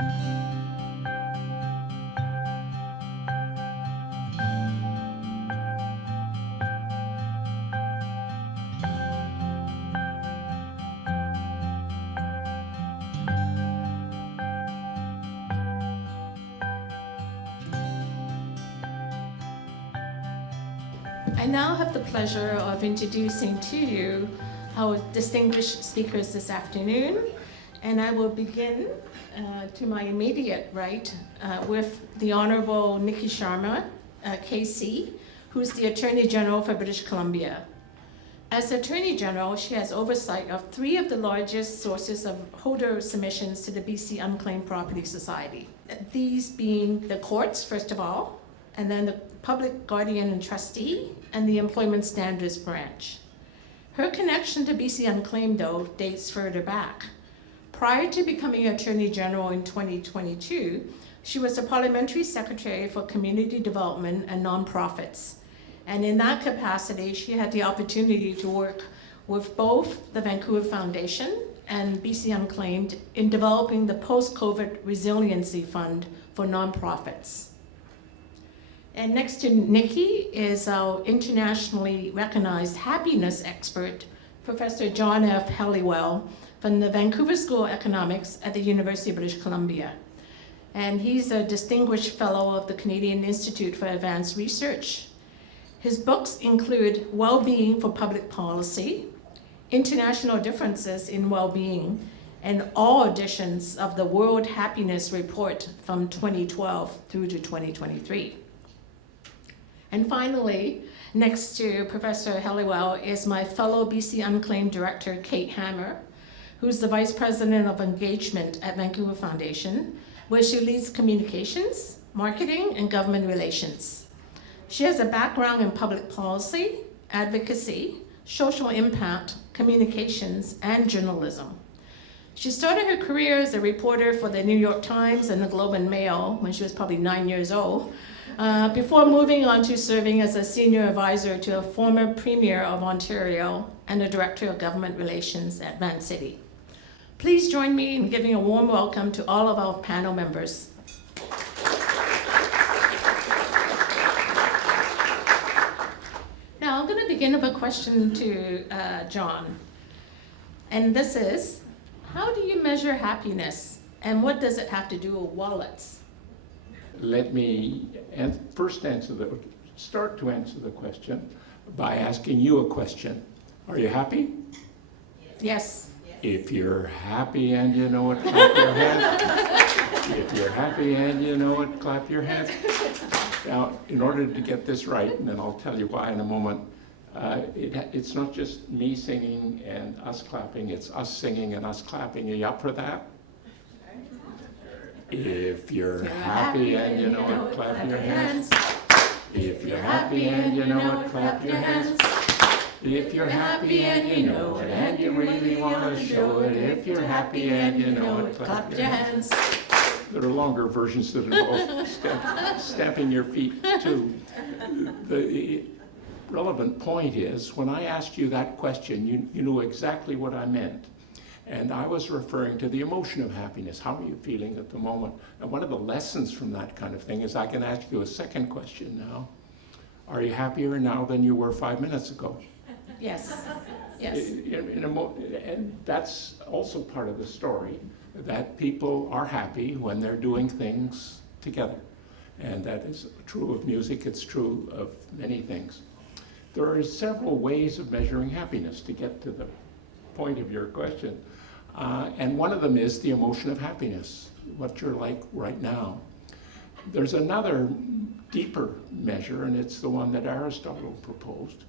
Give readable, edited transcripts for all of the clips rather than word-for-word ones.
I now have the pleasure of introducing to you our distinguished speakers this afternoon, and I will begin to my immediate right with the Honourable Niki Sharma, KC, who's the Attorney General for British Columbia. As Attorney General, she has oversight of 3 of the largest sources of holder submissions to the BC Unclaimed Property Society. These being the courts, first of all, and then the Public Guardian and Trustee, and the Employment Standards Branch. Her connection to BC Unclaimed, though, dates further back. Prior to becoming Attorney General in 2022, she was the Parliamentary Secretary for Community Development and Nonprofits. And in that capacity, she had the opportunity to work with both the Vancouver Foundation and BC Unclaimed in developing the Post-COVID Resiliency Fund for nonprofits. And next to Niki is our internationally recognized happiness expert, Professor John F. Helliwell from the Vancouver School of Economics at the University of British Columbia. And he's a distinguished fellow of the Canadian Institute for Advanced Research. His books include Well-Being for Public Policy, International Differences in Well-Being, and all editions of the World Happiness Report from 2012 through to 2023. And finally, next to Professor Helliwell is my fellow BC Unclaimed Director, Kate Hammer, who's the Vice President of Engagement at Vancouver Foundation, where she leads communications, marketing, and government relations. She has a background in public policy, advocacy, social impact, communications, and journalism. She started her career as a reporter for the New York Times and the Globe and Mail when she was probably 9 years old, before moving on to serving as a senior advisor to a former Premier of Ontario and the Director of Government Relations at Van City. Please join me in giving a warm welcome to all of our panel members. Now I'm going to begin with a question to John. And this is, how do you measure happiness and what does it have to do with wallets? Let me start to answer the question by asking you a question. Are you happy? Yes. If you're happy and you know it, clap your hands. If you're happy and you know it, clap your hands. Now, in order to get this right, and then I'll tell you why in a moment, it's not just me singing and us clapping, it's us singing and us clapping. Are you up for that? If you're happy and you know it, clap your hands. If you're happy and you know it, clap your hands. If you're happy and you know it, and you really want to show it, if you're happy and you know it, clap your hands. There are longer versions that involve stamping your feet too. The relevant point is, when I asked you that question, you knew exactly what I meant. And I was referring to the emotion of happiness. How are you feeling at the moment? And one of the lessons from that kind of thing is I can ask you a second question now. Are you happier now than you were 5 minutes ago? Yes. Yes. And that's also part of the story, that people are happy when they're doing things together. And that is true of music, it's true of many things. There are several ways of measuring happiness, to get to the point of your question. And one of them is the emotion of happiness, what you're like right now. There's another deeper measure, and it's the one that Aristotle proposed.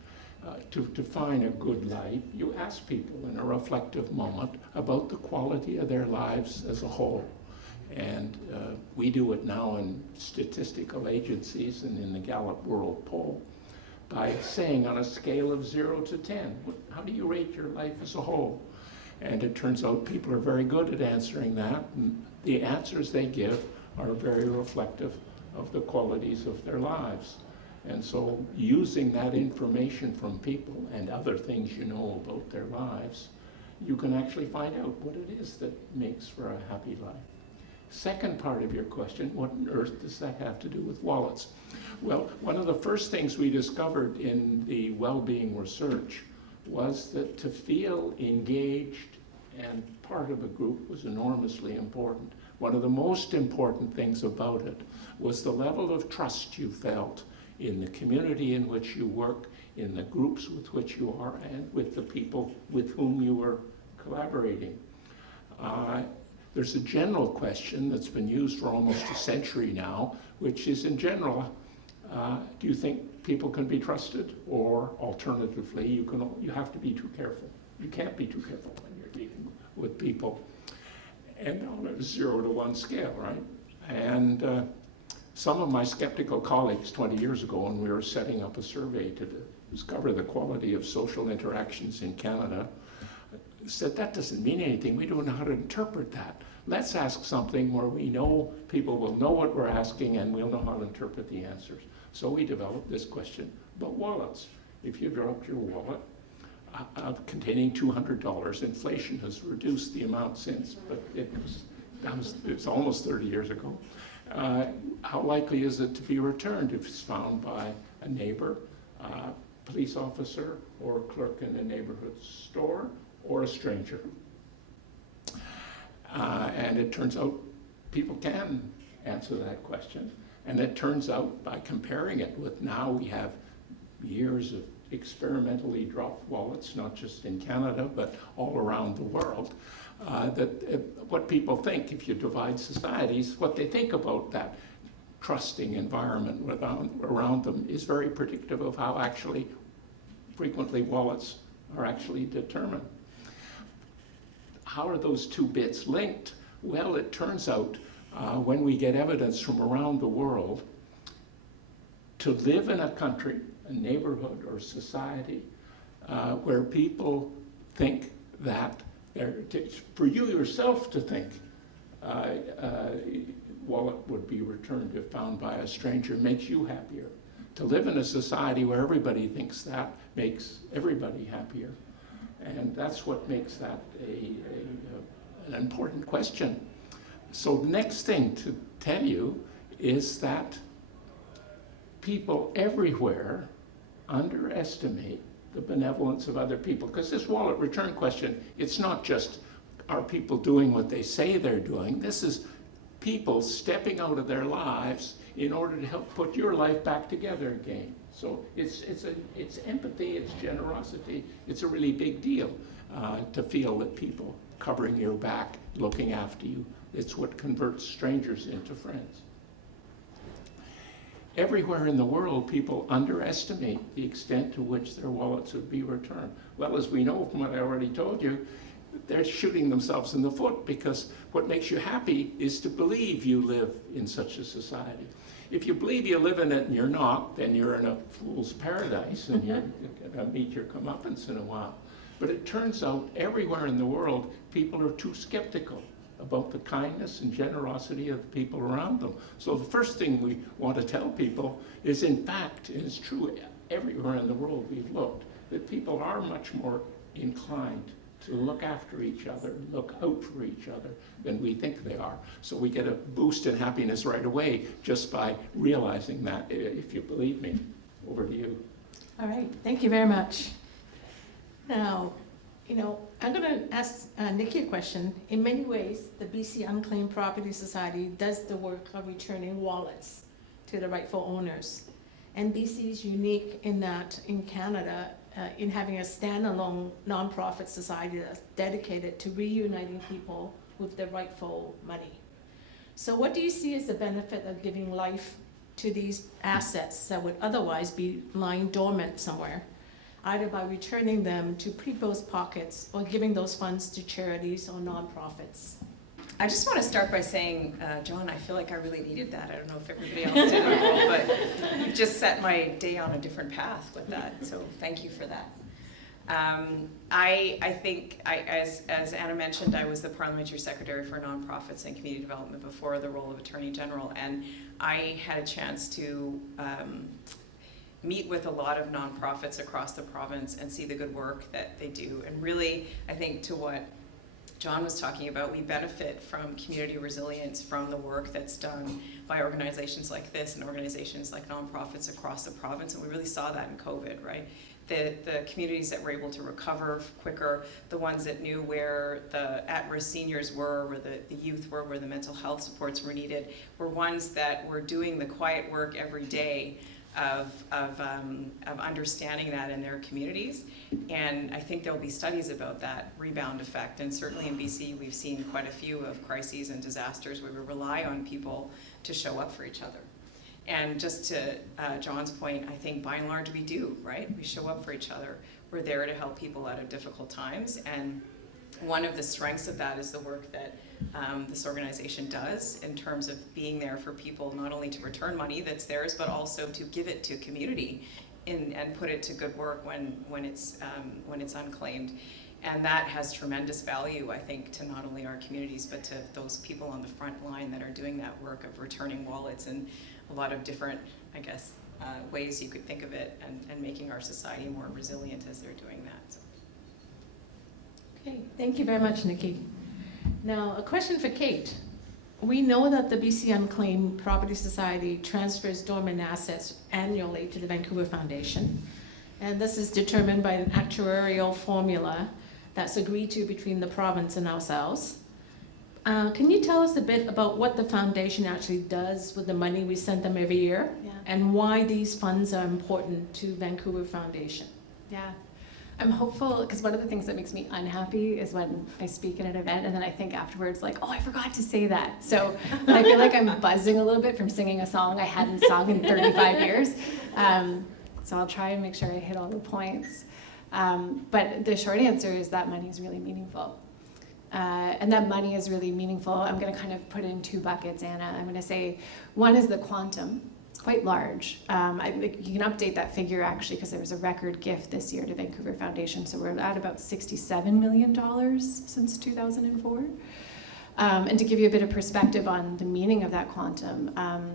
To define a good life, you ask people in a reflective moment about the quality of their lives as a whole. And we do it now in statistical agencies and in the Gallup World Poll by saying, on a scale of 0 to 10, how do you rate your life as a whole? And it turns out people are very good at answering that, and the answers they give are very reflective of the qualities of their lives. And so using that information from people and other things you know about their lives, you can actually find out what it is that makes for a happy life. Second part of your question, what on earth does that have to do with wallets? Well, one of the first things we discovered in the well-being research was that to feel engaged and part of a group was enormously important. One of the most important things about it was the level of trust you felt in the community in which you work, in the groups with which you are, and with the people with whom you were collaborating. There's a general question that's been used for almost a century now, which is in general, do you think people can be trusted? Or alternatively, you have to be too careful. You can't be too careful when you're dealing with people. And on a 0 to 1 scale, right? And some of my skeptical colleagues 20 years ago, when we were setting up a survey to discover the quality of social interactions in Canada, said that doesn't mean anything. We don't know how to interpret that. Let's ask something where we know people will know what we're asking and we'll know how to interpret the answers. So we developed this question about wallets. If you dropped your wallet containing $200, inflation has reduced the amount since, but it's almost 30 years ago. How likely is it to be returned if it's found by a neighbor, police officer, or a clerk in a neighborhood store, or a stranger? And it turns out people can answer that question. And it turns out by comparing it with now we have years of experimentally dropped wallets, not just in Canada, but all around the world, what people think, if you divide societies, what they think about that trusting environment around them is very predictive of how actually frequently wallets are actually determined. How are those two bits linked? Well, it turns out when we get evidence from around the world, to live in a country, a neighborhood or society where people think that, for you yourself to think wallet would be returned if found by a stranger makes you happier. To live in a society where everybody thinks that makes everybody happier. And that's what makes that an important question. So the next thing to tell you is that people everywhere underestimate the benevolence of other people. Because this wallet return question, it's not just are people doing what they say they're doing. This is people stepping out of their lives in order to help put your life back together again. So it's empathy, it's generosity. It's a really big deal to feel that people covering your back, looking after you. It's what converts strangers into friends. Everywhere in the world, people underestimate the extent to which their wallets would be returned. Well, as we know from what I already told you, they're shooting themselves in the foot, because what makes you happy is to believe you live in such a society. If you believe you live in it and you're not, then you're in a fool's paradise and you're going to meet your comeuppance in a while. But it turns out everywhere in the world, people are too skeptical about the kindness and generosity of the people around them. So the first thing we want to tell people is, in fact, and it's true everywhere in the world we've looked, that people are much more inclined to look after each other, look out for each other than we think they are. So we get a boost in happiness right away just by realizing that, if you believe me. Over to you. All right, thank you very much. Now, I'm going to ask Niki a question. In many ways, the BC Unclaimed Property Society does the work of returning wallets to the rightful owners. And BC is unique in that in Canada, in having a standalone nonprofit society that's dedicated to reuniting people with their rightful money. So what do you see as the benefit of giving life to these assets that would otherwise be lying dormant somewhere, either by returning them to people's pockets or giving those funds to charities or nonprofits? I just want to start by saying, John, I feel like I really needed that. I don't know if everybody else did, but you just set my day on a different path with that. So thank you for that. I think, as Anna mentioned, I was the Parliamentary Secretary for Nonprofits and Community Development before the role of Attorney General, and I had a chance to meet with a lot of nonprofits across the province and see the good work that they do. And really, I think to what John was talking about, we benefit from community resilience from the work that's done by organizations like this and organizations like nonprofits across the province, and we really saw that in COVID, right? The communities that were able to recover quicker, the ones that knew where the at-risk seniors were, where the youth were, where the mental health supports were needed, were ones that were doing the quiet work every day of understanding that in their communities. And I think there'll be studies about that rebound effect. And certainly in BC, we've seen quite a few of crises and disasters where we rely on people to show up for each other. And just to John's point, I think by and large we do, right? We show up for each other. We're there to help people out of difficult times. And one of the strengths of that is the work that this organization does in terms of being there for people, not only to return money that's theirs, but also to give it to community and put it to good work when it's unclaimed. And that has tremendous value, I think, to not only our communities, but to those people on the front line that are doing that work of returning wallets and a lot of different, I guess, ways you could think of it, and making our society more resilient as they're doing that. So. Okay, thank you very much, Niki. Now, a question for Kate. We know that the BC Unclaimed Property Society transfers dormant assets annually to the Vancouver Foundation, and this is determined by an actuarial formula that's agreed to between the province and ourselves. Can you tell us a bit about what the foundation actually does with the money we send them every year, and why these funds are important to Vancouver Foundation? Yeah, I'm hopeful, because one of the things that makes me unhappy is when I speak at an event and then I think afterwards, like, oh, I forgot to say that. So I feel like I'm buzzing a little bit from singing a song I hadn't sung in 35 years. So I'll try and make sure I hit all the points. But the short answer is that money is really meaningful. And that money is really meaningful. I'm going to kind of put it in two buckets, Anna. I'm going to say one is the quantum. It's quite large. You can update that figure actually because there was a record gift this year to Vancouver Foundation. So we're at about $67 million since 2004. And to give you a bit of perspective on the meaning of that quantum,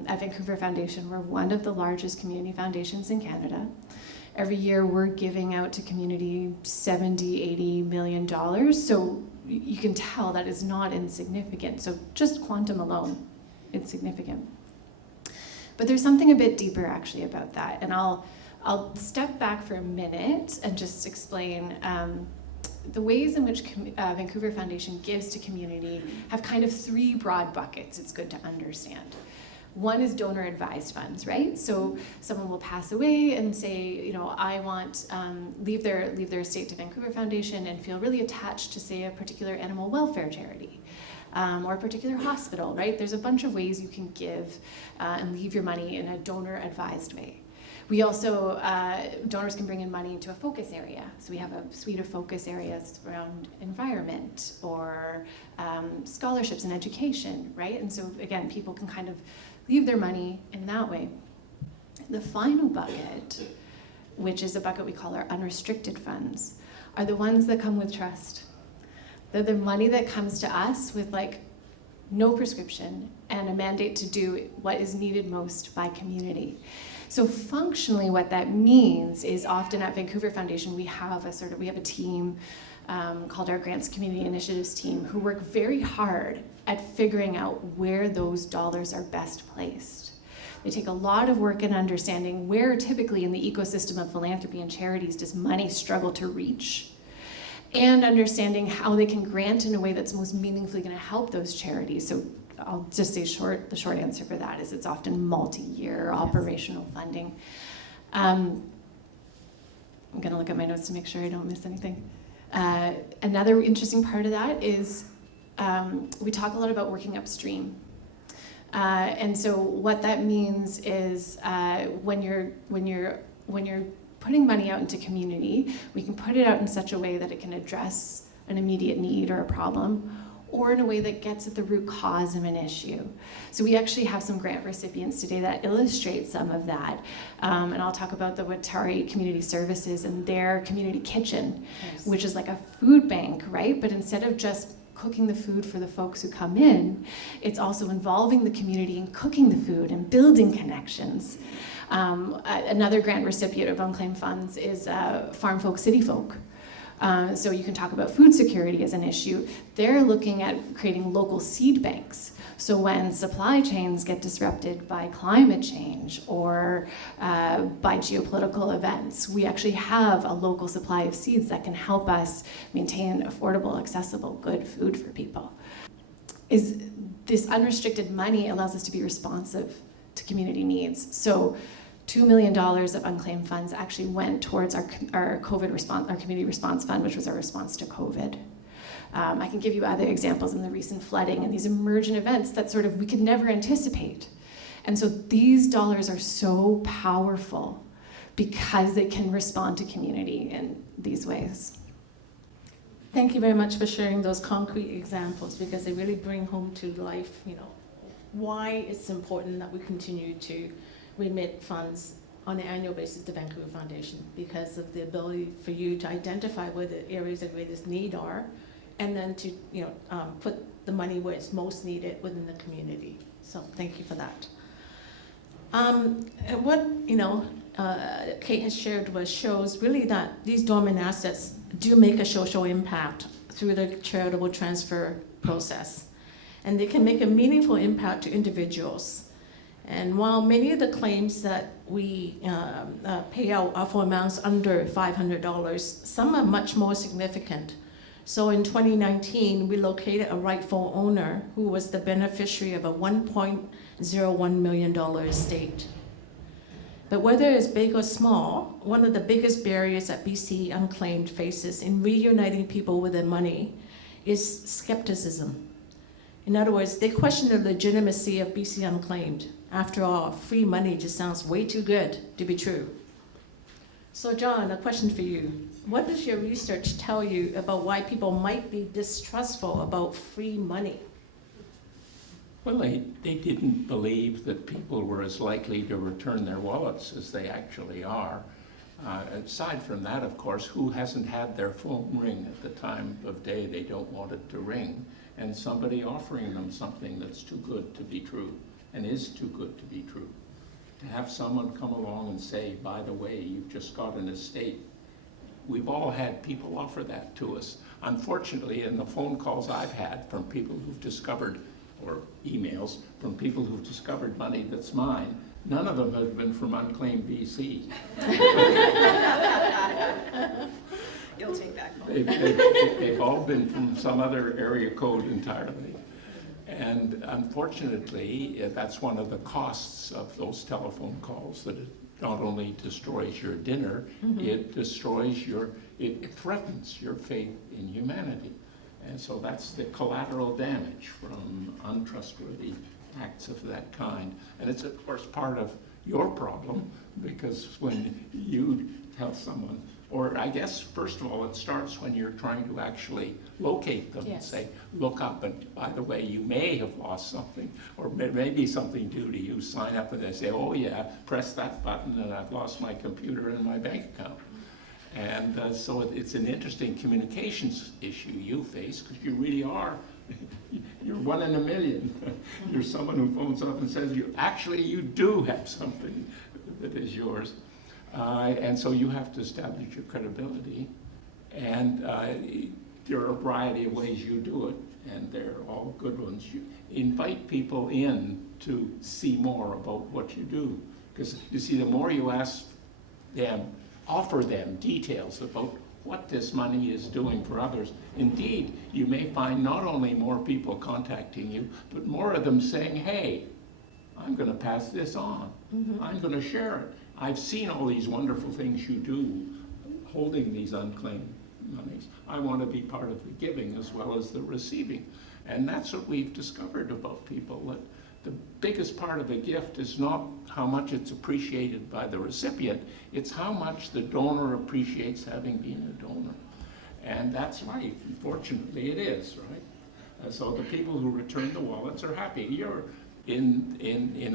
at Vancouver Foundation, we're one of the largest community foundations in Canada. Every year we're giving out to community $70–80 million. So you can tell that is not insignificant. So just quantum alone, it's significant. But there's something a bit deeper actually about that. And I'll step back for a minute and just explain the ways in which Vancouver Foundation gives to community have kind of three broad buckets it's good to understand. One is donor advised funds, right? So someone will pass away and say, you know, I want leave their estate to Vancouver Foundation and feel really attached to, say, a particular animal welfare charity or a particular hospital, right? There's a bunch of ways you can give and leave your money in a donor advised way. We also, donors can bring in money into a focus area. So we have a suite of focus areas around environment or scholarships and education, right? And so again, people can kind of leave their money in that way. The final bucket, which is a bucket we call our unrestricted funds, are the ones that come with trust. They're the money that comes to us with like no prescription and a mandate to do what is needed most by community. So functionally what that means is often at Vancouver Foundation we have a team called our Grants Community Initiatives team who work very hard at figuring out where those dollars are best placed. They take a lot of work in understanding where typically in the ecosystem of philanthropy and charities does money struggle to reach, and understanding how they can grant in a way that's most meaningfully going to help those charities. So I'll just say the short answer for that is it's often multi-year operational funding. I'm going to look at my notes to make sure I don't miss anything. Another interesting part of that is we talk a lot about working upstream. And so what that means is when you're putting money out into community, we can put it out in such a way that it can address an immediate need or a problem, or in a way that gets at the root cause of an issue. So we actually have some grant recipients today that illustrate some of that. And I'll talk about the Watari Community Services and their community kitchen, yes, which is like a food bank, right? But instead of just cooking the food for the folks who come in, it's also involving the community in cooking the food and building connections. Another grant recipient of unclaimed funds is Farm Folk, City Folk, So you can talk about food security as an issue. They're looking at creating local seed banks. So when supply chains get disrupted by climate change or by geopolitical events, we actually have a local supply of seeds that can help us maintain affordable, accessible, good food for people. Is this unrestricted money allows us to be responsive to community needs. So $2 million of unclaimed funds actually went towards our COVID response, our community response fund, which was our response to COVID. I can give you other examples in the recent flooding and these emergent events that sort of we could never anticipate. And so these dollars are so powerful because they can respond to community in these ways. Thank you very much for sharing those concrete examples, because they really bring home to life, why it's important that we continue to remit funds on an annual basis to Vancouver Foundation, because of the ability for you to identify where the areas of greatest need are, and then to put the money where it's most needed within the community. So thank you for that. And what Kate has shared shows really that these dormant assets do make a social impact through the charitable transfer process, and they can make a meaningful impact to individuals. And while many of the claims that we pay out are for amounts under $500, some are much more significant. So in 2019, we located a rightful owner who was the beneficiary of a $1.01 million estate. But whether it's big or small, one of the biggest barriers that BC Unclaimed faces in reuniting people with their money is skepticism. In other words, they question the legitimacy of BC Unclaimed. After all, free money just sounds way too good to be true. So John, a question for you. What does your research tell you about why people might be distrustful about free money? Well, they didn't believe that people were as likely to return their wallets as they actually are. Aside from that, of course, who hasn't had their phone ring at the time of day they don't want it to ring, and somebody offering them something that's too good to be true, and is too good to be true. To have someone come along and say, by the way, you've just got an estate. We've all had people offer that to us. Unfortunately, in the phone calls I've had from people who've discovered, or emails from people who've discovered money that's mine, none of them have been from Unclaimed BC. You'll take that call. They've all been from some other area code entirely. And unfortunately, that's one of the costs of those telephone calls, that it not only destroys your dinner, it destroys it threatens your faith in humanity. And so that's the collateral damage from untrustworthy acts of that kind. And it's of course part of your problem, because when you tell someone, or I guess first of all it starts when you're trying to actually locate them. Yes. And say, look up, and by the way, you may have lost something, or maybe something due to you. Sign up and they say, oh yeah, press that button and I've lost my computer and my bank account. And so it's an interesting communications issue you face, because you really are, you're one in a million. You're someone who phones up and says, you do have something that is yours. And so you have to establish your credibility. And there are a variety of ways you do it, and they're all good ones. You invite people in to see more about what you do. Because you see, the more you ask them, offer them details about what this money is doing for others. Indeed, you may find not only more people contacting you, but more of them saying, hey, I'm going to pass this on. I'm going to share it. I've seen all these wonderful things you do holding these unclaimed monies. I want to be part of the giving as well as the receiving. And that's what we've discovered about people, that the biggest part of a gift is not how much it's appreciated by the recipient, it's how much the donor appreciates having been a donor. And that's life. Fortunately, it is, right? So the people who return the wallets are happy. You're in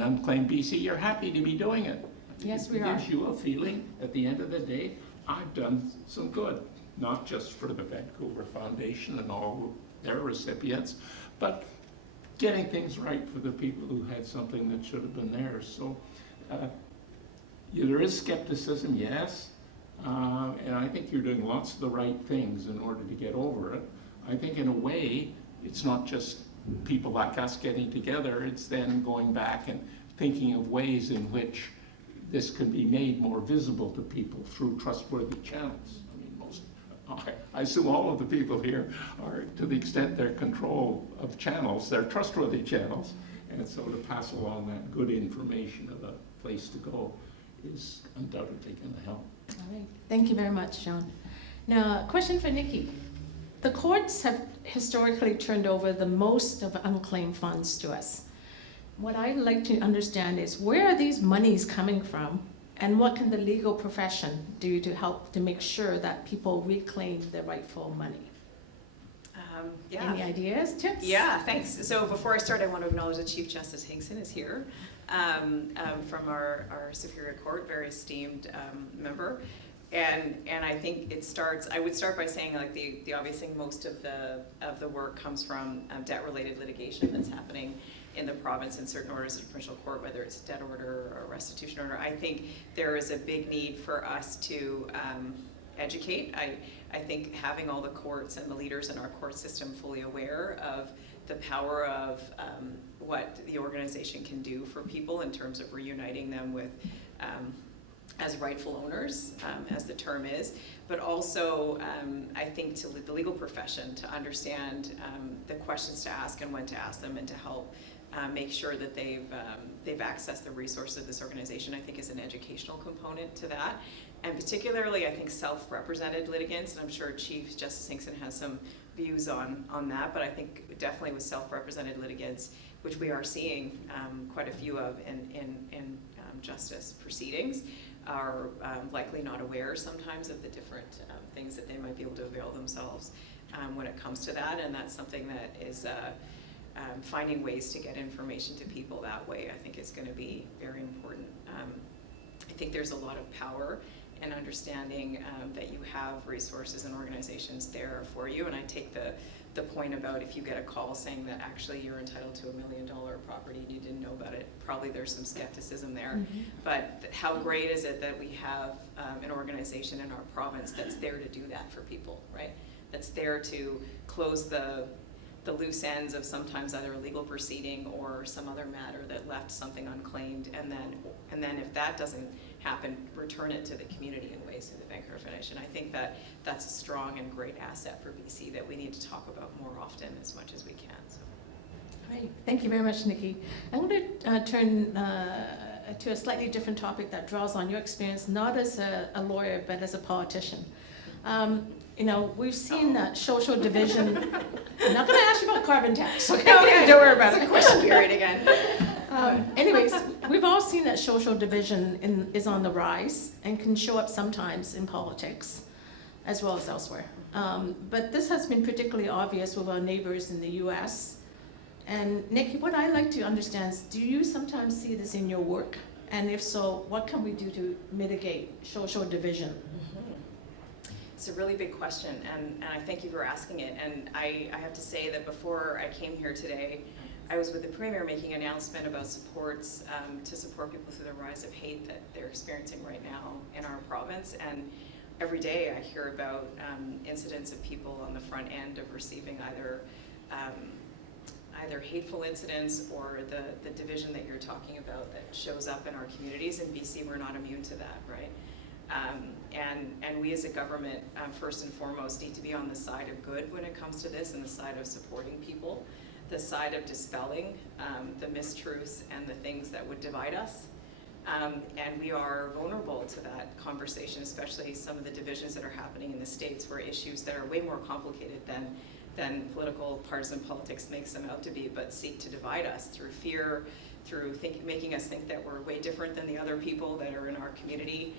Unclaimed BC, you're happy to be doing it. Yes, we It are. gives you a feeling at the end of the day, I've done some good, not just for the Vancouver Foundation and all their recipients, but getting things right for the people who had something that should have been theirs. So there is skepticism, yes. And I think you're doing lots of the right things in order to get over it. I think in a way, it's not just people like us getting together, it's then going back and thinking of ways in which this can be made more visible to people through trustworthy channels. I mean, I assume all of the people here are, to the extent their control of channels, they're trustworthy channels. And so to pass along that good information of a place to go is undoubtedly going to help. All right. Thank you very much, John. Now, a question for Niki. The courts have historically turned over the most of unclaimed funds to us. What I'd like to understand is, where are these monies coming from, and what can the legal profession do to help to make sure that people reclaim their rightful money? Yeah. Any ideas, tips? Yeah, thanks. So before I start, I want to acknowledge that Chief Justice Hinkson is here from our Superior Court, very esteemed member. And I think it starts, I would start by saying, like, the obvious thing, most of the work comes from debt-related litigation that's happening in the province in certain orders of provincial court, whether it's a debt order or a restitution order. I think there is a big need for us to educate. I think having all the courts and the leaders in our court system fully aware of the power of what the organization can do for people in terms of reuniting them with as rightful owners, as the term is, but also I think to the legal profession to understand the questions to ask and when to ask them, and to help make sure that they've accessed the resources of this organization, I think is an educational component to that. And particularly, I think self-represented litigants, and I'm sure Chief Justice Hinkson has some views on that, but I think definitely with self-represented litigants, which we are seeing quite a few of in justice proceedings, are likely not aware sometimes of the different things that they might be able to avail themselves when it comes to that, and that's something that is finding ways to get information to people that way, I think is going to be very important. I think there's a lot of power and understanding that you have resources and organizations there for you, and I take the point about if you get a call saying that actually you're entitled to $1 million property and you didn't know about it, probably there's some skepticism there. Mm-hmm. But how great is it that we have an organization in our province that's there to do that for people, right? That's there to close the loose ends of sometimes either a legal proceeding or some other matter that left something unclaimed, and then if that doesn't happen, return it to the community in ways through the Vancouver Foundation. I think that that's a strong and great asset for BC that we need to talk about more often as much as we can. So. Great. Thank you very much, Niki. I'm going to turn to a slightly different topic that draws on your experience, not as a lawyer, but as a politician. You know, we've seen that social division. I'm not going to ask you about carbon tax, okay? Don't worry about it. It's a question period again. Anyways, we've all seen that social division is on the rise and can show up sometimes in politics as well as elsewhere. But this has been particularly obvious with our neighbors in the US. And Niki, what I'd like to understand is, do you sometimes see this in your work? And if so, what can we do to mitigate social division? It's a really big question, and I thank you for asking it. And I have to say that before I came here today, I was with the Premier making an announcement about supports to support people through the rise of hate that they're experiencing right now in our province. And every day I hear about incidents of people on the front end of receiving either hateful incidents or the division that you're talking about that shows up in our communities. In BC, we're not immune to that, right? And we as a government, first and foremost, need to be on the side of good when it comes to this, and the side of supporting people, the side of dispelling the mistruths and the things that would divide us. And we are vulnerable to that conversation, especially some of the divisions that are happening in the States, where issues that are way more complicated than political partisan politics makes them out to be, but seek to divide us through fear, through making us think that we're way different than the other people that are in our community.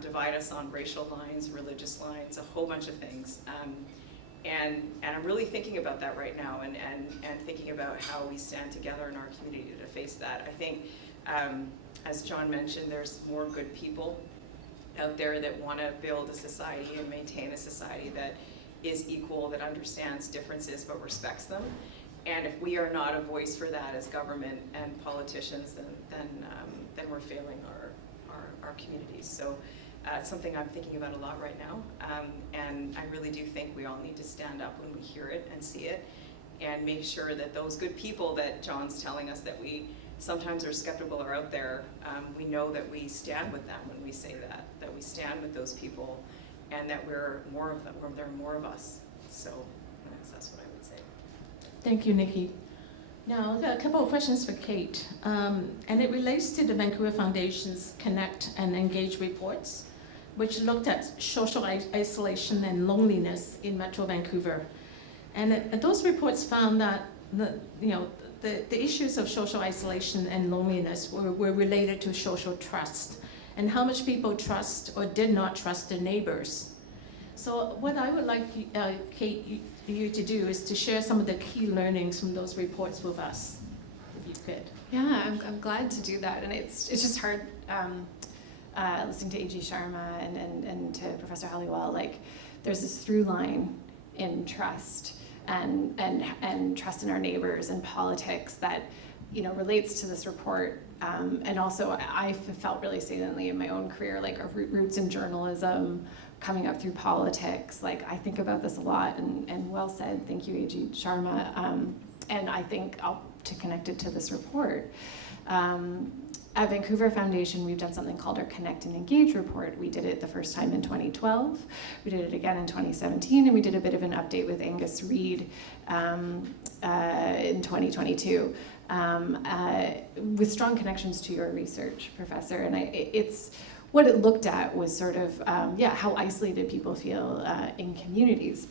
Divide us on racial lines, religious lines, a whole bunch of things. And I'm really thinking about that right now, and thinking about how we stand together in our community to face that. I think, as John mentioned, there's more good people out there that want to build a society and maintain a society that is equal, that understands differences but respects them. And if we are not a voice for that as government and politicians, then we're failing our communities. So It's something I'm thinking about a lot right now, and I really do think we all need to stand up when we hear it and see it, and make sure that those good people that John's telling us that we sometimes are skeptical are out there, we know that we stand with them when we say that we stand with those people, and that we're more of them, or there are more of us. So that's what I would say. Thank you, Nikki. Now, I've got a couple of questions for Kate, and it relates to the Vancouver Foundation's Connect and Engage reports, which looked at social isolation and loneliness in Metro Vancouver. And those reports found that the issues of social isolation and loneliness were related to social trust and how much people trust or did not trust their neighbors. So what I would like Kate, you to do is to share some of the key learnings from those reports with us, if you could. Yeah, I'm glad to do that, and it's just hard listening to A.G. Sharma and to Professor Helliwell. Like, there's this through line in trust and trust in our neighbors and politics that relates to this report, and also I felt really saliently in my own career, like our roots in journalism, coming up through politics. Like, I think about this a lot, and well said, thank you, A.G. Sharma. And I think to connect it to this report, at Vancouver Foundation, we've done something called our Connect and Engage report. We did it the first time in 2012, we did it again in 2017, and we did a bit of an update with Angus Reid in 2022, with strong connections to your research, Professor. And what it looked at was sort of, how isolated people feel in communities.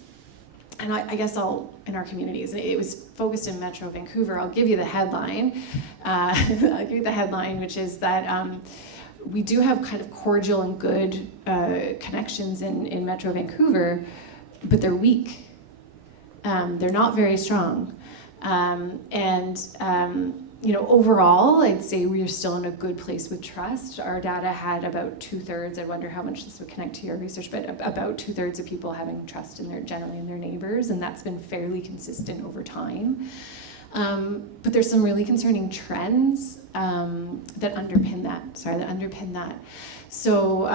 And I guess in our communities, it was focused in Metro Vancouver. I'll give you the headline. Which is that we do have kind of cordial and good connections in Metro Vancouver, but they're weak. They're not very strong. Overall, I'd say we are still in a good place with trust. Our data had about 2/3, I wonder how much this would connect to your research, but about 2/3 of people having trust generally in their neighbors, and that's been fairly consistent over time. But there's some really concerning trends that underpin that. So,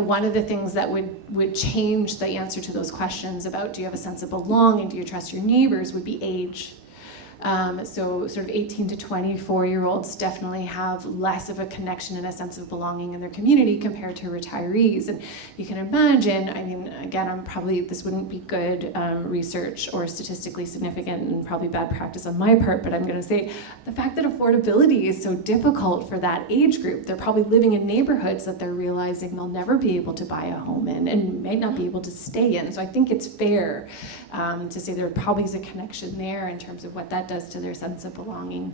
one of the things that would change the answer to those questions about do you have a sense of belonging, do you trust your neighbors, would be age. So sort of 18 to 24-year-olds definitely have less of a connection and a sense of belonging in their community compared to retirees. And you can imagine, again, this wouldn't be good research or statistically significant and probably bad practice on my part, but I'm going to say the fact that affordability is so difficult for that age group, they're probably living in neighborhoods that they're realizing they'll never be able to buy a home in and may not be able to stay in. So I think it's fair to say there probably is a connection there in terms of what that does to their sense of belonging.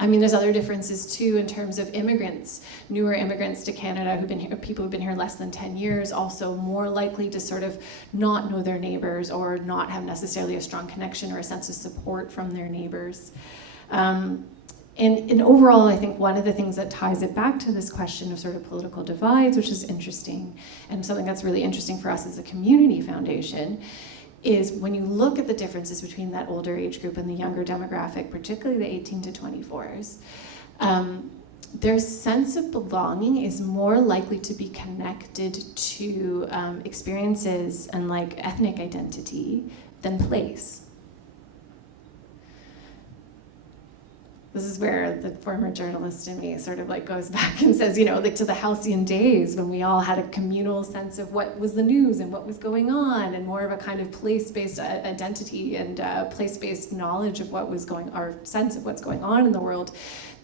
There's other differences too in terms of immigrants, newer immigrants to Canada people who've been here less than 10 years, also more likely to sort of not know their neighbors or not have necessarily a strong connection or a sense of support from their neighbors. And overall, I think one of the things that ties it back to this question of sort of political divides, which is interesting, and something that's really interesting for us as a community foundation, is when you look at the differences between that older age group and the younger demographic, particularly the 18 to 24s, their sense of belonging is more likely to be connected to experiences and like ethnic identity than place. This is where the former journalist in me sort of like goes back and says, to the halcyon days when we all had a communal sense of what was the news and what was going on, and more of a kind of place-based identity and place-based knowledge of our sense of what's going on in the world.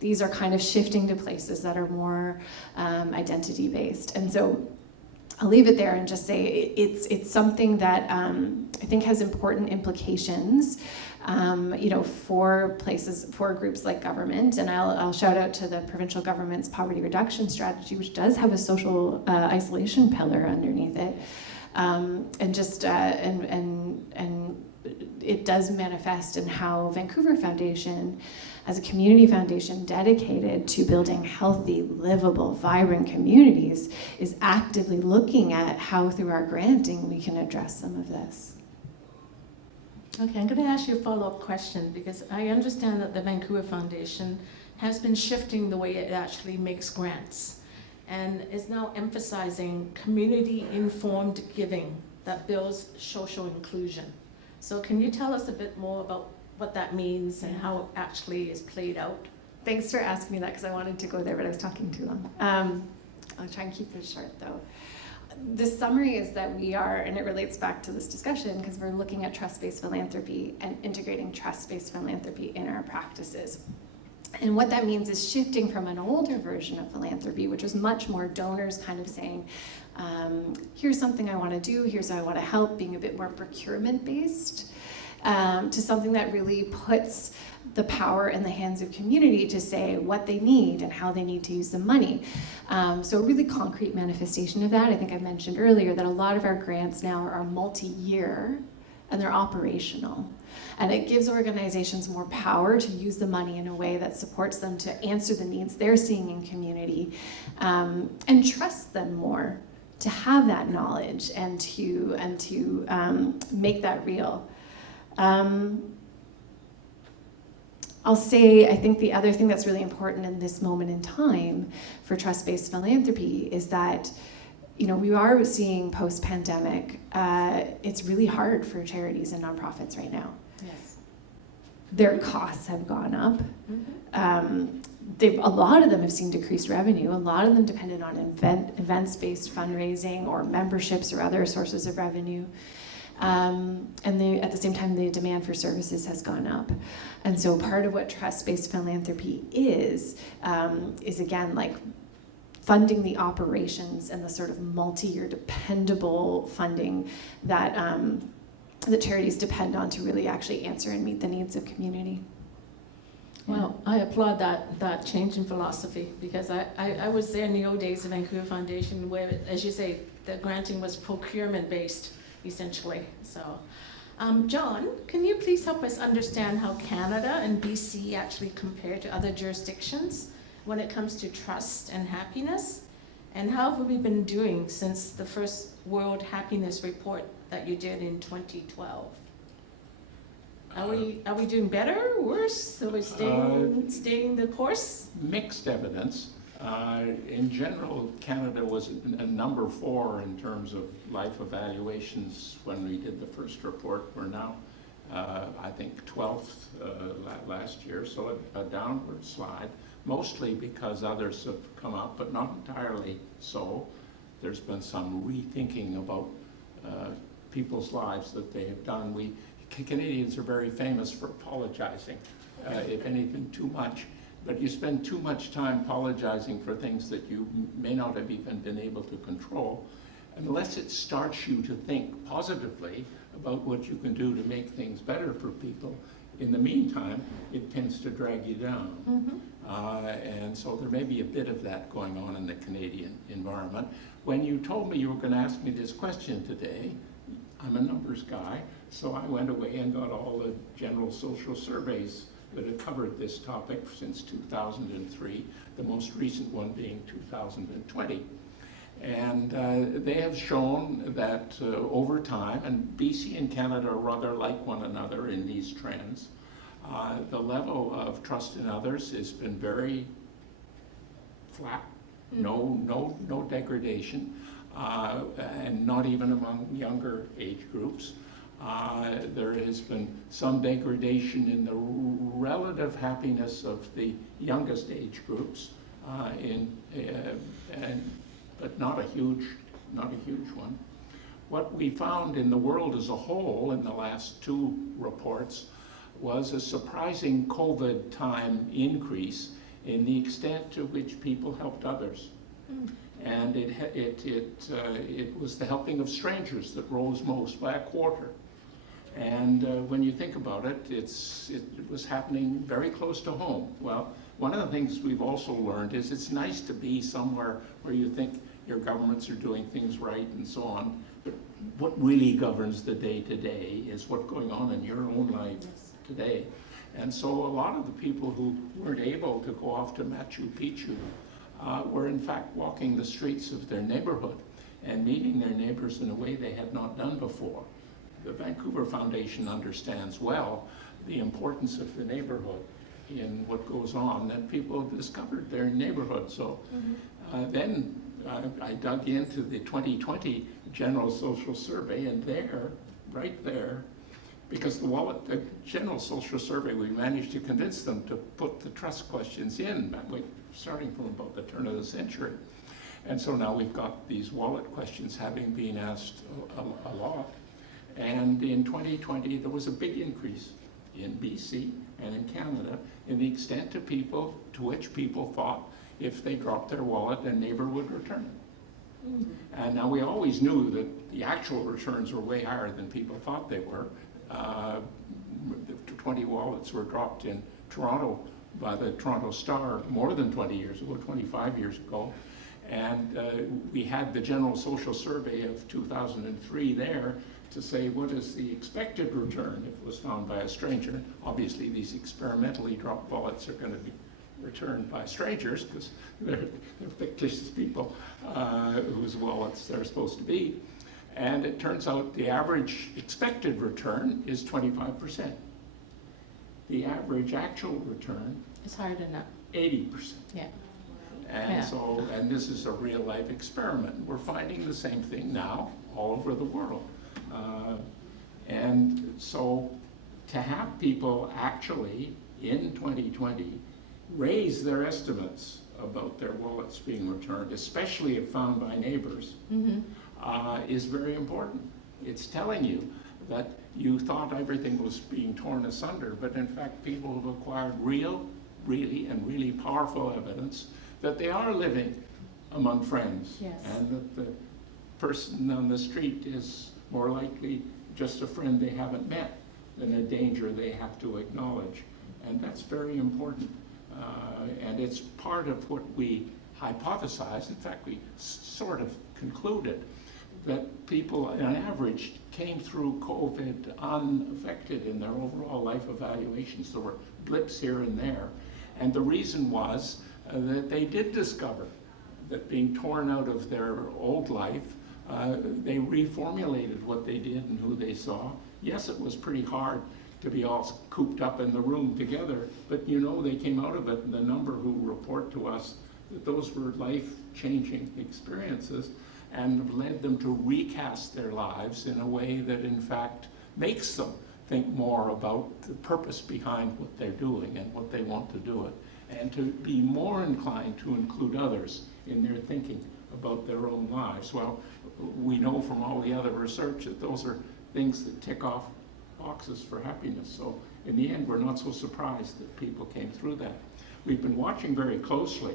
These are kind of shifting to places that are more identity-based. And so I'll leave it there and just say it's something that I think has important implications for groups like government. And I'll shout out to the provincial government's poverty reduction strategy, which does have a social isolation pillar underneath it. And it does manifest in how Vancouver Foundation, as a community foundation dedicated to building healthy, livable, vibrant communities, is actively looking at how through our granting we can address some of this. Okay, I'm going to ask you a follow-up question because I understand that the Vancouver Foundation has been shifting the way it actually makes grants. and is now emphasizing community-informed giving that builds social inclusion. So can you tell us a bit more about what that means and how it actually is played out? Thanks for asking me that, because I wanted to go there, but I was talking too long. I'll try and keep it short, though. The summary is that we are, and it relates back to this discussion, because we're looking at trust-based philanthropy and integrating trust-based philanthropy in our practices. And what that means is shifting from an older version of philanthropy, which was much more donors kind of saying, here's something I want to do, here's how I want to help, being a bit more procurement-based, to something that really puts the power in the hands of community to say what they need and how they need to use the money. So a really concrete manifestation of that, I think I mentioned earlier, that a lot of our grants now are multi-year and they're operational. And it gives organizations more power to use the money in a way that supports them to answer the needs they're seeing in community, and trust them more to have that knowledge and to make that real. I'll say, I think the other thing that's really important in this moment in time for trust-based philanthropy is that, you know, we are seeing post-pandemic, it's really hard for charities and nonprofits right now. Yes. Their costs have gone up. A lot of them have seen decreased revenue. A lot of them depended on events-based fundraising or memberships or other sources of revenue. And at the same time, the demand for services has gone up. And so part of what trust-based philanthropy is again, like funding the operations and the sort of multi-year dependable funding that the charities depend on to really actually answer and meet the needs of community. Well, I applaud that change in philosophy, because I was there in the old days of Vancouver Foundation where, as you say, the granting was procurement-based, essentially. So, John, can you please help us understand how Canada and BC actually compare to other jurisdictions when it comes to trust and happiness? And how have we been doing since the first World Happiness Report that you did in 2012? Are we doing better, worse? Are we staying the course? Mixed evidence. In general, Canada was a number 4 in terms of life evaluations when we did the first report. We're now, I think, 12th last year, so a downward slide, mostly because others have come up, but not entirely so. There's been some rethinking about people's lives that they have done. Canadians are very famous for apologizing, if anything, too much. But you spend too much time apologizing for things that you may not have even been able to control, unless it starts you to think positively about what you can do to make things better for people. In the meantime, it tends to drag you down. Mm-hmm. And so there may be a bit of that going on in the Canadian environment. When you told me you were going to ask me this question today, I'm a numbers guy, so I went away and got all the general social surveys that have covered this topic since 2003, the most recent one being 2020. And they have shown that over time, and BC and Canada are rather like one another in these trends, the level of trust in others has been very flat, no degradation, and not even among younger age groups. There has been some degradation in the relative happiness of the youngest age groups, but not a huge one. What we found in the world as a whole in the last 2 reports was a surprising COVID time increase in the extent to which people helped others. And it was the helping of strangers that rose most by a quarter. And when you think about it, it was happening very close to home. Well, one of the things we've also learned is it's nice to be somewhere where you think your governments are doing things right and so on, but what really governs the day-to-day is what's going on in your own life today. And so a lot of the people who weren't able to go off to Machu Picchu were in fact walking the streets of their neighborhood and meeting their neighbors in a way they had not done before. The Vancouver Foundation understands well the importance of the neighborhood in what goes on, then people discovered their neighborhood. So then I dug into the 2020 General Social Survey, and there, right there, because the General Social Survey, we managed to convince them to put the trust questions in, starting from about the turn of the century. And so now we've got these wallet questions having been asked a lot. And in 2020, there was a big increase in BC and in Canada in the extent to which people thought if they dropped their wallet, a neighbor would return it. And now we always knew that the actual returns were way higher than people thought they were. 20 wallets were dropped in Toronto by the Toronto Star more than 20 years ago, 25 years ago. And we had the General Social Survey of 2003 there to say what is the expected return if it was found by a stranger. Obviously these experimentally dropped wallets are going to be returned by strangers because they're fictitious people whose wallets they're supposed to be. And it turns out the average expected return is 25%. The average actual return, It's hard enough. 80%. Yeah. And so, and this is a real life experiment. We're finding the same thing now all over the world. And so to have people actually in 2020 raise their estimates about their wallets being returned, especially if found by neighbors, is very important. It's telling you that you thought everything was being torn asunder, but in fact people have acquired really powerful evidence that they are living among friends. Yes. And that the person on the street is more likely just a friend they haven't met than a danger they have to acknowledge. And that's very important. And it's part of what we hypothesized. In fact, we sort of concluded that people, on average, came through COVID unaffected in their overall life evaluations. There were blips here and there. And the reason was that they did discover that being torn out of their old life, they reformulated what they did and who they saw. Yes, it was pretty hard to be all cooped up in the room together, but you know they came out of it, and the number who report to us that those were life-changing experiences and led them to recast their lives in a way that in fact makes them think more about the purpose behind what they're doing and what they want to do it, and to be more inclined to include others in their thinking about their own lives. Well, we know from all the other research that those are things that tick off boxes for happiness. So in the end, we're not so surprised that people came through that. We've been watching very closely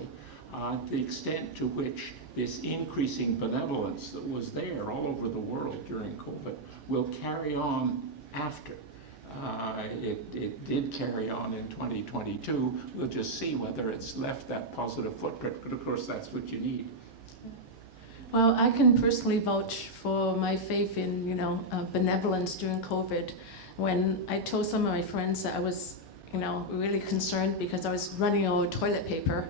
the extent to which this increasing benevolence that was there all over the world during COVID will carry on after. It did carry on in 2022. We'll just see whether it's left that positive footprint, but of course that's what you need. Well, I can personally vouch for my faith in, benevolence during COVID. When I told some of my friends that I was, really concerned because I was running out of toilet paper,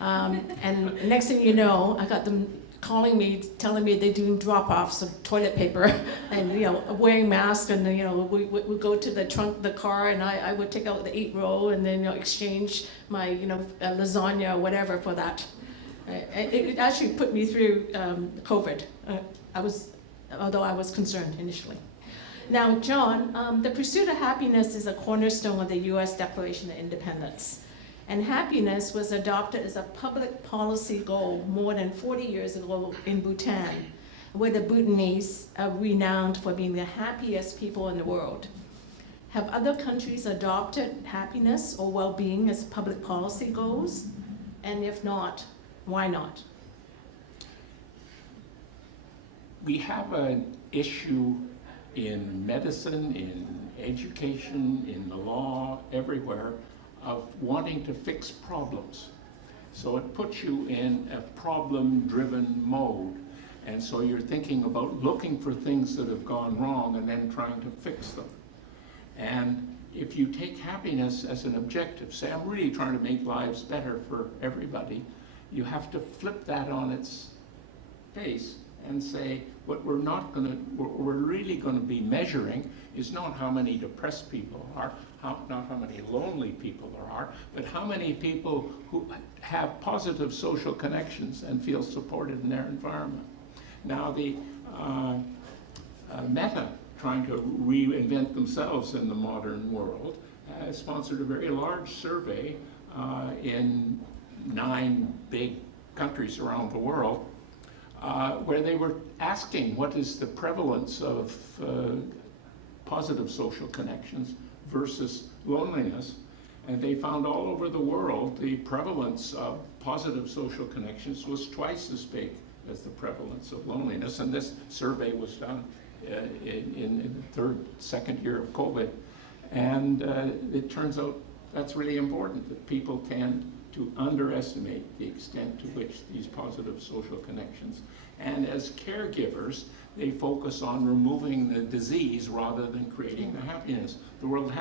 and next thing you know, I got them calling me, telling me they're doing drop-offs of toilet paper, and wearing masks, and we go to the car, and I would take out the 8-roll and then exchange my lasagna or whatever for that. It actually put me through COVID. Although I was concerned initially. Now, John, the pursuit of happiness is a cornerstone of the U.S. Declaration of Independence. And happiness was adopted as a public policy goal more than 40 years ago in Bhutan, where the Bhutanese are renowned for being the happiest people in the world. Have other countries adopted happiness or well-being as public policy goals? And if not, why not? We have an issue in medicine, in education, in the law, everywhere, of wanting to fix problems. So it puts you in a problem-driven mode. And so you're thinking about looking for things that have gone wrong and then trying to fix them. And if you take happiness as an objective, say, I'm really trying to make lives better for everybody, you have to flip that on its face and say, what we're really going to be measuring is not how many depressed people are, not how many lonely people there are, but how many people who have positive social connections and feel supported in their environment. Now, the Meta, trying to reinvent themselves in the modern world, has sponsored a very large survey in 9 big countries around the world, where they were asking what is the prevalence of positive social connections versus loneliness. And they found all over the world the prevalence of positive social connections was twice as big as the prevalence of loneliness. And this survey was done in the second year of COVID. And it turns out that's really important, that people tend to underestimate the extent to which these positive social connections. And as caregivers, they focus on removing the disease rather than creating the happiness. The World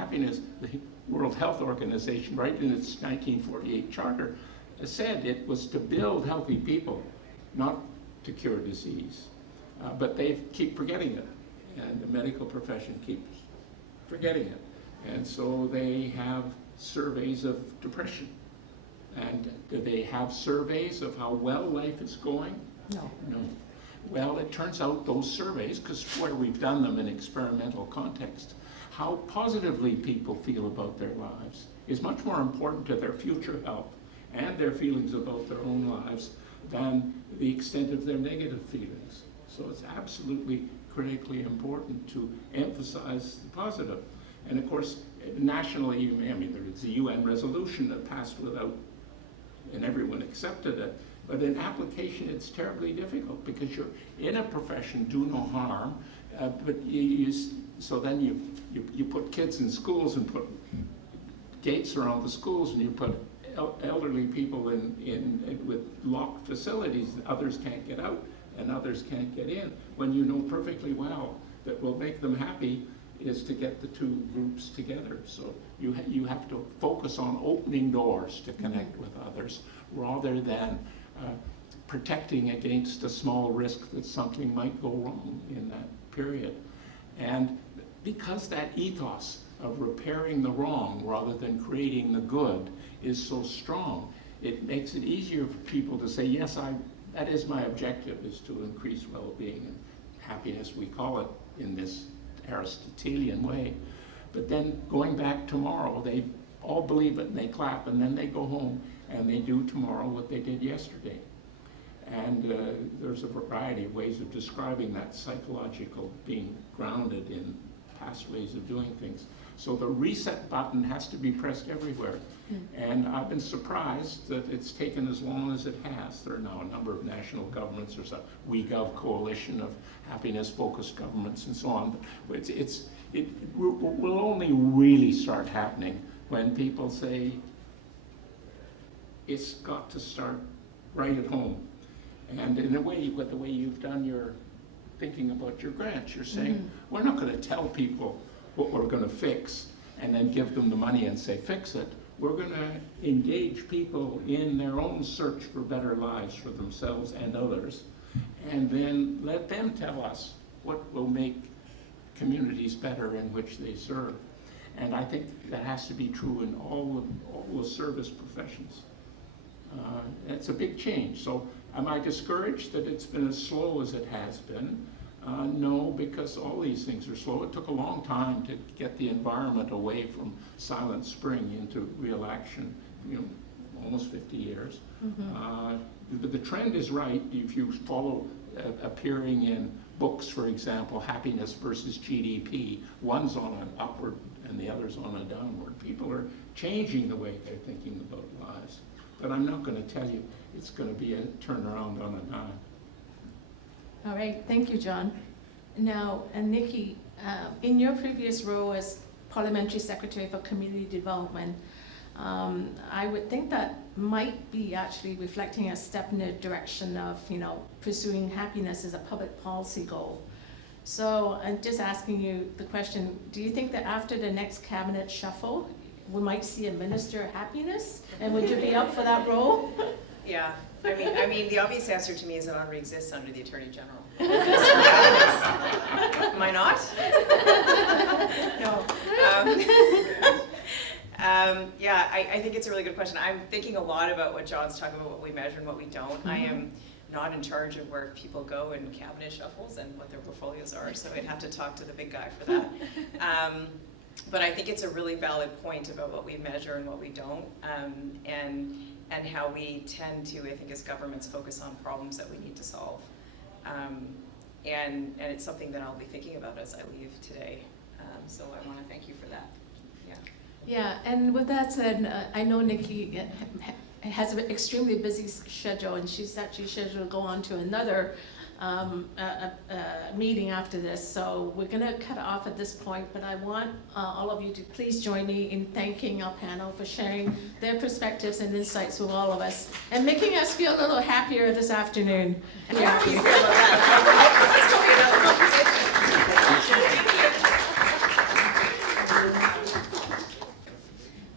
Health Organization, right in its 1948 charter, said it was to build healthy people, not to cure disease. But they keep forgetting it, and the medical profession keeps forgetting it. And so they have surveys of depression. And do they have surveys of how well life is going? No. No. Well, it turns out those surveys, because where we've done them in experimental context, how positively people feel about their lives is much more important to their future health and their feelings about their own lives than the extent of their negative feelings. So it's absolutely critically important to emphasize the positive. And of course, nationally, I mean, there's a UN resolution that passed without, and everyone accepted it. But in application, it's terribly difficult because you're in a profession, do no harm, but so then you put kids in schools and put gates around the schools, and you put elderly people in with locked facilities. Others can't get out and others can't get in, when you know perfectly well that will make them happy is to get the two groups together. So you have to focus on opening doors to connect with others rather than protecting against a small risk that something might go wrong in that period. And because that ethos of repairing the wrong rather than creating the good is so strong, it makes it easier for people to say, yes, that is my objective, is to increase well-being and happiness, we call it in this Aristotelian way. But then going back tomorrow, they all believe it and they clap, and then they go home and they do tomorrow what they did yesterday. And there's a variety of ways of describing that psychological being grounded in past ways of doing things. So the reset button has to be pressed everywhere. And I've been surprised that it's taken as long as it has. There are now a number of national governments. There's a WeGov coalition of happiness-focused governments and so on. But it will only really start happening when people say, it's got to start right at home. And in a way, with the way you've done your thinking about your grants, you're saying, we're not going to tell people what we're going to fix and then give them the money and say, fix it. We're going to engage people in their own search for better lives for themselves and others, and then let them tell us what will make communities better in which they serve. And I think that has to be true in all the service professions. It's a big change. So am I discouraged that it's been as slow as it has been? No, because all these things are slow. It took a long time to get the environment away from Silent Spring into real action, almost 50 years. But the trend is right. If you follow appearing in books, for example, Happiness versus GDP, one's on an upward and the other's on a downward. People are changing the way they're thinking about lives. But I'm not going to tell you it's going to be a turnaround on a dime. All right, thank you, John. Now, and Niki, in your previous role as Parliamentary Secretary for Community Development, I would think that might be actually reflecting a step in the direction of, pursuing happiness as a public policy goal. So I'm just asking you the question, do you think that after the next cabinet shuffle, we might see a Minister of Happiness? And would you be up for that role? Yeah, I mean, the obvious answer to me is it already exists under the Attorney General. Am I not? No. Yeah, I think it's a really good question. I'm thinking a lot about what John's talking about, what we measure and what we don't. I am not in charge of where people go in cabinet shuffles and what their portfolios are, so I'd have to talk to the big guy for that. But I think it's a really valid point about what we measure and what we don't, and how we tend to, I think, as governments, focus on problems that we need to solve. And it's something that I'll be thinking about as I leave today. So I want to thank you for that. Yeah. Yeah, and with that said, I know Nikki has an extremely busy schedule, and she's actually scheduled to go on to another meeting after this, so we're going to cut off at this point, but I want all of you to please join me in thanking our panel for sharing their perspectives and insights with all of us, and making us feel a little happier this afternoon. And how do you feel about that? Let's go another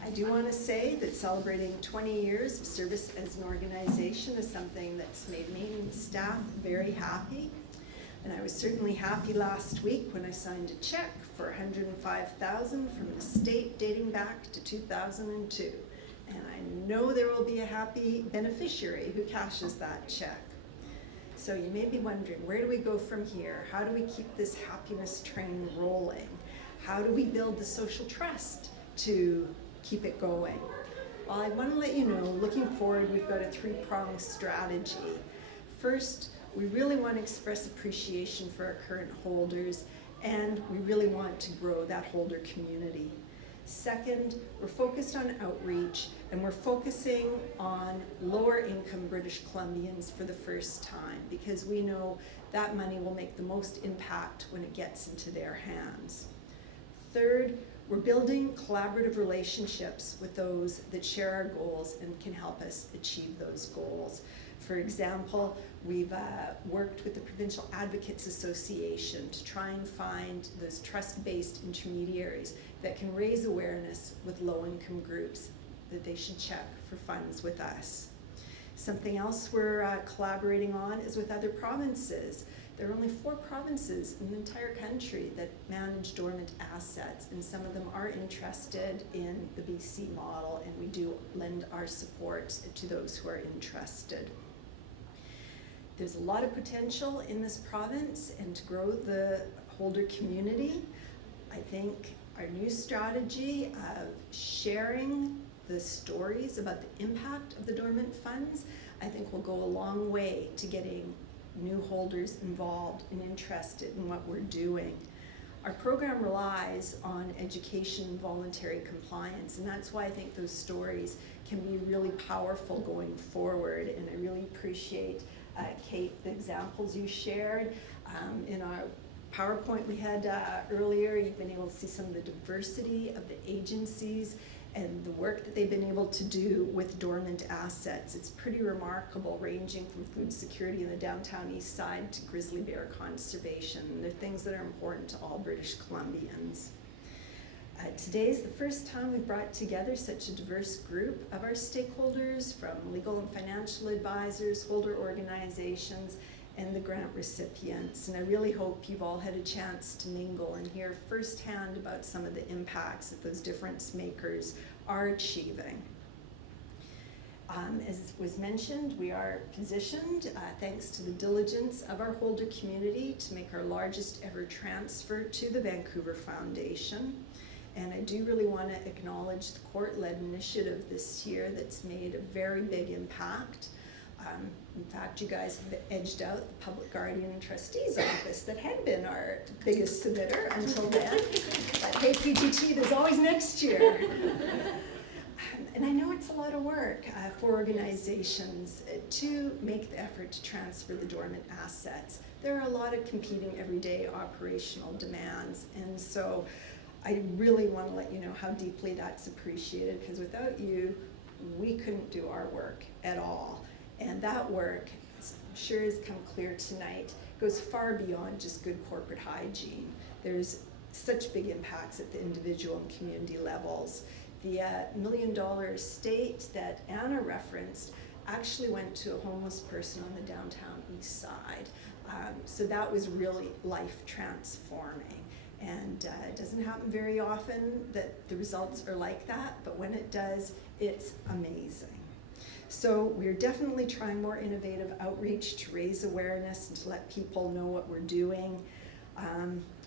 I do want to say that celebrating 20 years of service as an organization is something that's made me and staff very happy. And I was certainly happy last week when I signed a check for $105,000 from the state dating back to 2002. And I know there will be a happy beneficiary who cashes that check. So you may be wondering, where do we go from here? How do we keep this happiness train rolling? How do we build the social trust to keep it going? Well, I want to let you know, looking forward, we've got a three-pronged strategy. First, we really want to express appreciation for our current holders, and we really want to grow that holder community. Second, we're focused on outreach, and we're focusing on lower income British Columbians for the first time, because we know that money will make the most impact when it gets into their hands. Third, we're building collaborative relationships with those that share our goals and can help us achieve those goals. For example, we've worked with the Provincial Advocates Association to try and find those trust-based intermediaries that can raise awareness with low-income groups that they should check for funds with us. Something else we're collaborating on is with other provinces. There are only 4 provinces in the entire country that manage dormant assets, and some of them are interested in the BC model, and we do lend our support to those who are interested. There's a lot of potential in this province, and to grow the holder community, I think our new strategy of sharing the stories about the impact of the dormant funds, I think will go a long way to getting new holders involved and interested in what we're doing. Our program relies on education and voluntary compliance, and that's why I think those stories can be really powerful going forward, and I really appreciate, Kate, the examples you shared. In our PowerPoint we had earlier, you've been able to see some of the diversity of the agencies and the work that they've been able to do with dormant assets. It's pretty remarkable, ranging from food security in the downtown east side to grizzly bear conservation. They're things that are important to all British Columbians. Today is the first time we've brought together such a diverse group of our stakeholders, from legal and financial advisors, holder organizations, and the grant recipients. And I really hope you've all had a chance to mingle and hear firsthand about some of the impacts that those difference makers are achieving. As was mentioned, we are positioned, thanks to the diligence of our holder community, to make our largest ever transfer to the Vancouver Foundation. And I do really want to acknowledge the court-led initiative this year that's made a very big impact. In fact, you guys have edged out the Public Guardian and Trustee's Office that had been our biggest submitter until then. But hey, PGT, there's always next year. And I know it's a lot of work for organizations to make the effort to transfer the dormant assets. There are a lot of competing everyday operational demands, and so I really want to let you know how deeply that's appreciated, because without you, we couldn't do our work at all. And that work, as I'm sure has come clear tonight, goes far beyond just good corporate hygiene. There's such big impacts at the individual and community levels. The $1 million estate that Anna referenced, actually went to a homeless person on the downtown east side. So that was really life transforming. And it doesn't happen very often that the results are like that, but when it does, it's amazing. So we're definitely trying more innovative outreach to raise awareness and to let people know what we're doing.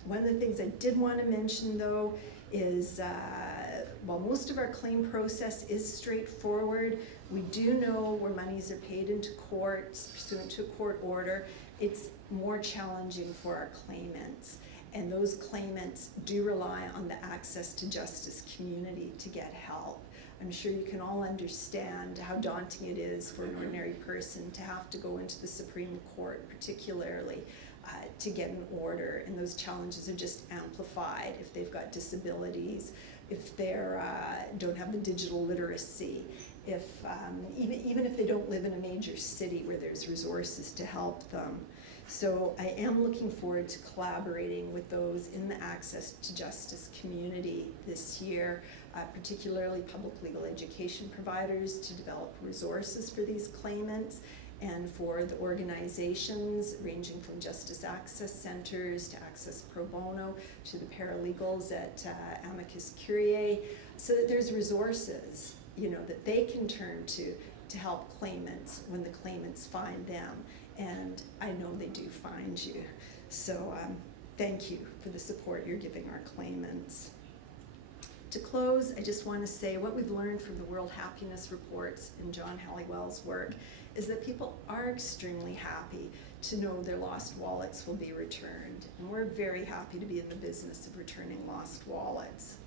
One of the things I did want to mention though is, while most of our claim process is straightforward, we do know where monies are paid into court pursuant to a court order. It's more challenging for our claimants. And those claimants do rely on the access to justice community to get help. I'm sure you can all understand how daunting it is for an ordinary person to have to go into the Supreme Court, particularly to get an order. And those challenges are just amplified if they've got disabilities, if they don't have the digital literacy, if even if they don't live in a major city where there's resources to help them. So I am looking forward to collaborating with those in the access to justice community this year, particularly public legal education providers, to develop resources for these claimants, and for the organizations ranging from justice access centers to access pro bono to the paralegals at Amicus Curiae, so that there's resources, that they can turn to help claimants when the claimants find them. And I know they do find you. So thank you for the support you're giving our claimants. To close, I just want to say what we've learned from the World Happiness Reports and John Helliwell's work is that people are extremely happy to know their lost wallets will be returned. And we're very happy to be in the business of returning lost wallets.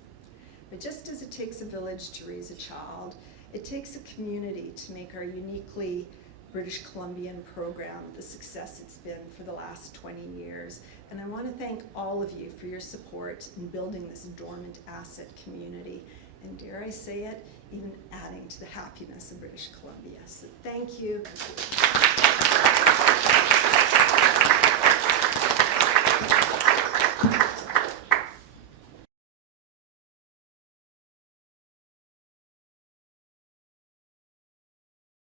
But just as it takes a village to raise a child, it takes a community to make our uniquely British Columbian program the success it's been for the last 20 years. And I want to thank all of you for your support in building this dormant asset community. And dare I say it, even adding to the happiness of British Columbia. So thank you.